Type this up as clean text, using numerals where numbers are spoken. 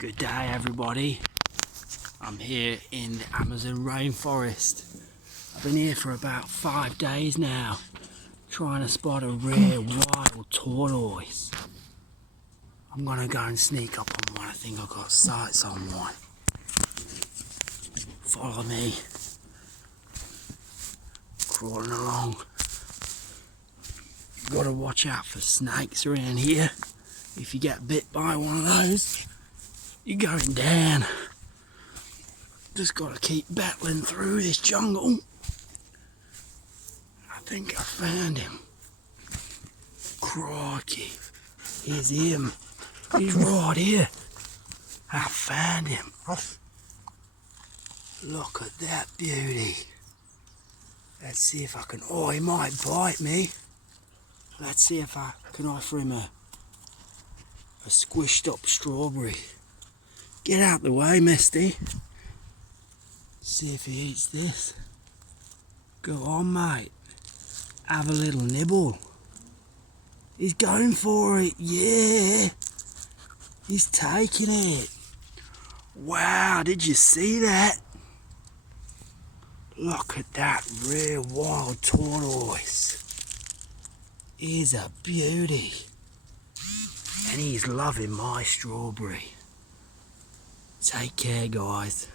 Good day everybody. I'm here in the Amazon rainforest. I've been here for about 5 days now, trying to spot a rare wild tortoise. I'm gonna go and sneak up on one. I think I've got sights on one. Follow me. Crawling along. You've got to watch out for snakes around here. If you get bit by one of those, you're going down. Just got to keep battling through this jungle. I think I found him. Crikey. Here's him. He's right here. I found him. Look at that beauty. Let's see if I can... Oh, he might bite me. Let's see if I can offer him a squished up strawberry. Get out the way, Misty. See if he eats this. Go on, mate. Have a little nibble. He's going for it, yeah. He's taking it. Wow, did you see that? Look at that rare wild tortoise. He's a beauty. And he's loving my strawberry. Take care, guys.